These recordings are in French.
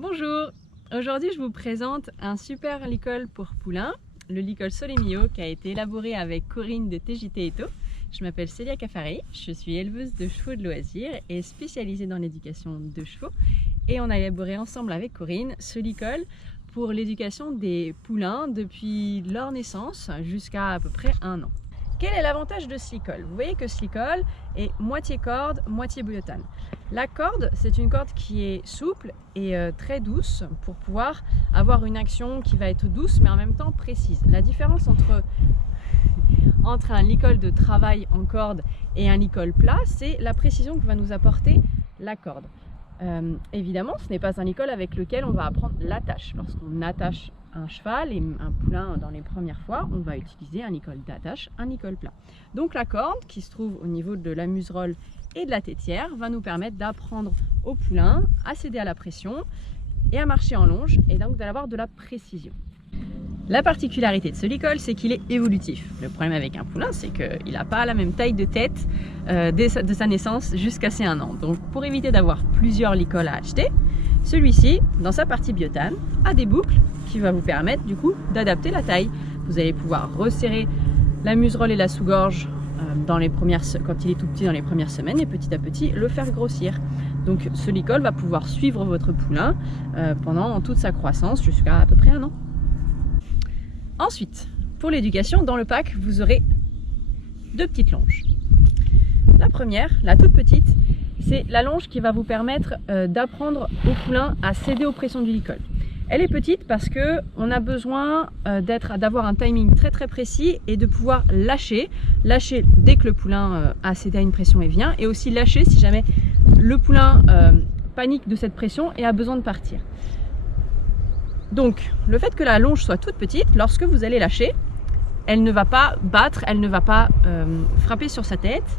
Bonjour, aujourd'hui je vous présente un super licol pour poulains, le licol Solemio qui a été élaboré avec Corinne de TJT Eto. Je m'appelle Célia Caffarelli, je suis éleveuse de chevaux de loisirs et spécialisée dans l'éducation de chevaux. Et on a élaboré ensemble avec Corinne ce licol pour l'éducation des poulains depuis leur naissance jusqu'à peu près 1 an. Quel est l'avantage de ce licol? Vous voyez que ce licol est moitié corde, moitié biothane. La corde, c'est une corde qui est souple et très douce pour pouvoir avoir une action qui va être douce mais en même temps précise. La différence entre un licol de travail en corde et un licol plat, c'est la précision que va nous apporter la corde. Évidemment, ce n'est pas un licol avec lequel on va apprendre l'attache. Lorsqu'on attache un cheval et un poulain dans les premières fois, on va utiliser un licol d'attache, un licol plat. Donc la corde qui se trouve au niveau de la muserolle et de la tétière va nous permettre d'apprendre au poulain à céder à la pression et à marcher en longe et donc d'avoir de la précision. La particularité de ce licol, c'est qu'il est évolutif. Le problème avec un poulain, c'est qu'il n'a pas la même taille de tête de sa naissance jusqu'à ses 1 an. Donc pour éviter d'avoir plusieurs licols à acheter, celui-ci, dans sa partie biothane, a des boucles qui va vous permettre du coup d'adapter la taille. Vous allez pouvoir resserrer la muserolle et la sous-gorge quand il est tout petit dans les premières semaines et petit à petit le faire grossir. Donc ce licol va pouvoir suivre votre poulain pendant toute sa croissance jusqu'à peu près 1 an. Ensuite, pour l'éducation, dans le pack, vous aurez 2 petites longes. La première, la toute petite, c'est la longe qui va vous permettre d'apprendre au poulain à céder aux pressions du licol. Elle est petite parce qu'on a besoin d'avoir un timing très précis et de pouvoir lâcher dès que le poulain a cédé à une pression et vient, et aussi lâcher si jamais le poulain panique de cette pression et a besoin de partir. Donc, le fait que la longe soit toute petite, lorsque vous allez lâcher, elle ne va pas battre, elle ne va pas frapper sur sa tête,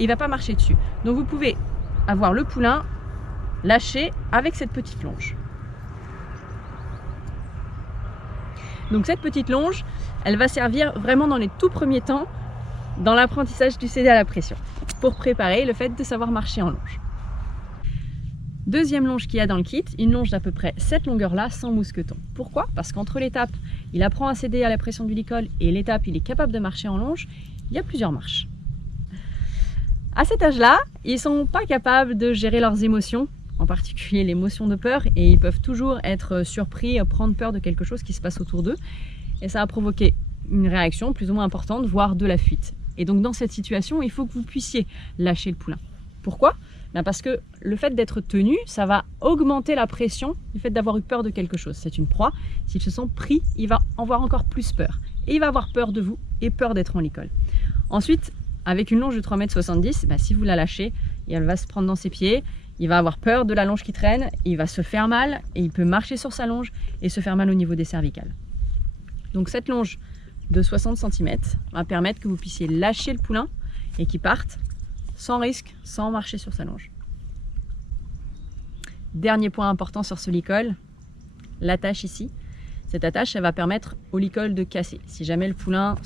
il ne va pas marcher dessus. Donc vous pouvez avoir le poulain lâché avec cette petite longe. Donc cette petite longe, elle va servir vraiment dans les tout premiers temps dans l'apprentissage du céder à la pression, pour préparer le fait de savoir marcher en longe. Deuxième longe qu'il y a dans le kit, une longe d'à peu près cette longueur-là sans mousqueton. Pourquoi? Parce qu'entre l'étape, il apprend à céder à la pression du licol et l'étape, il est capable de marcher en longe, il y a plusieurs marches. À cet âge-là, ils ne sont pas capables de gérer leurs émotions, en particulier l'émotion de peur, et ils peuvent toujours être surpris, prendre peur de quelque chose qui se passe autour d'eux. Et ça va provoquer une réaction plus ou moins importante, voire de la fuite. Et donc dans cette situation, il faut que vous puissiez lâcher le poulain. Pourquoi? Parce que le fait d'être tenu, ça va augmenter la pression du fait d'avoir eu peur de quelque chose. C'est une proie, s'il se sent pris, il va en avoir encore plus peur. Et il va avoir peur de vous et peur d'être en licol. Ensuite, avec une longe de 3,70 m, si vous la lâchez, elle va se prendre dans ses pieds, il va avoir peur de la longe qui traîne, il va se faire mal et il peut marcher sur sa longe et se faire mal au niveau des cervicales. Donc cette longe de 60 cm va permettre que vous puissiez lâcher le poulain et qu'il parte sans risque, sans marcher sur sa longe. Dernier point important sur ce licol, l'attache ici. Cette attache, elle va permettre au licol de casser. Si jamais le poulain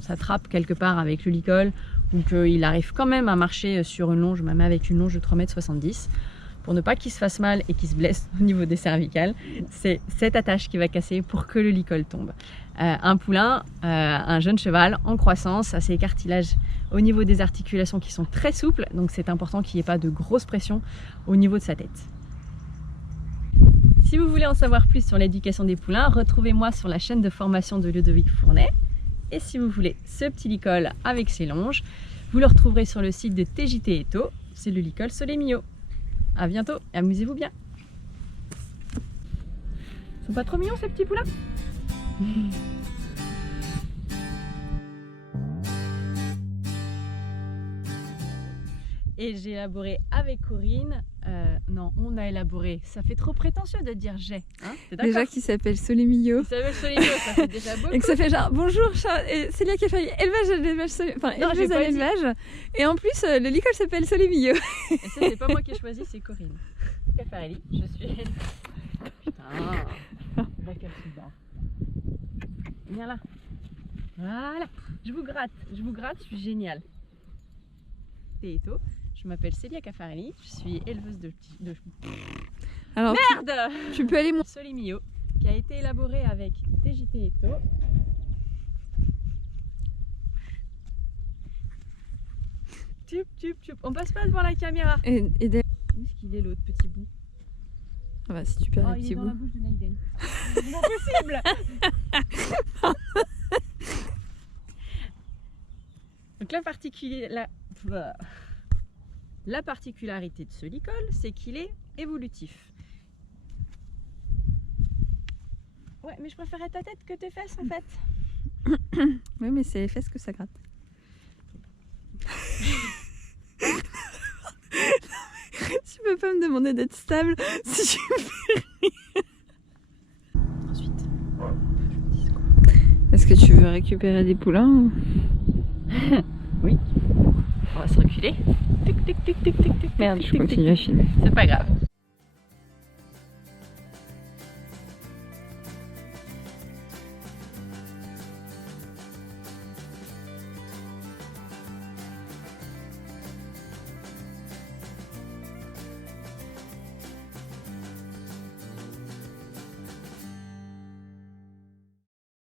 s'attrape quelque part avec le licol ou qu'il arrive quand même à marcher sur une longe, même avec une longe de 3,70 m, pour ne pas qu'il se fasse mal et qu'il se blesse au niveau des cervicales, c'est cette attache qui va casser pour que le licol tombe. Un poulain, un jeune cheval en croissance, a ses cartilages au niveau des articulations qui sont très souples, donc c'est important qu'il n'y ait pas de grosse pression au niveau de sa tête. Si vous voulez en savoir plus sur l'éducation des poulains, retrouvez-moi sur la chaîne de formation de Ludovic Fournet. Et si vous voulez ce petit licol avec ses longes, vous le retrouverez sur le site de TJT Eto, c'est le licol Solemio. À bientôt, amusez-vous bien. Ils sont pas trop mignons ces petits poulains? Et j'ai élaboré avec Corinne, non, on a élaboré, ça fait trop prétentieux de dire j'ai, hein, déjà qui s'appelle Solemio. Qui s'appelle Solemio, ça fait déjà beaucoup. Et que ça fait genre, bonjour, Célia Caffarelli, élevage à l'élevage, éleveuse à l'élevage. Et en plus, le licol s'appelle Solemio. Et ça, c'est pas moi qui ai choisi, c'est Corinne Caffarelli, je suis... Putain, la capsule. Viens là. Voilà, je vous gratte, je suis géniale. Je m'appelle Célia Caffarelli, je suis éleveuse Alors, Merde! tu peux aller moins. Solimio, qui a été élaboré avec TJT Eto. Tup, tup, tup. On passe pas devant la caméra. Et Où est-ce qu'il est l'autre petit bout? ah bah, si tu perds le il petit est dans bout. la bouche de Naiden. C'est pas possible. Donc la particularité de ce licol, c'est qu'il est évolutif. Ouais, mais je préférais ta tête que tes fesses en fait. Oui, mais c'est les fesses que ça gratte. Tu peux pas me demander d'être stable si tu fais rien. Ensuite, Est-ce que tu veux récupérer des poulains ou... oui. On va se reculer. Tic, tic, tic, tic, tic, tic, Merde, tic, je tic, continue tic. à filmer. C'est pas grave.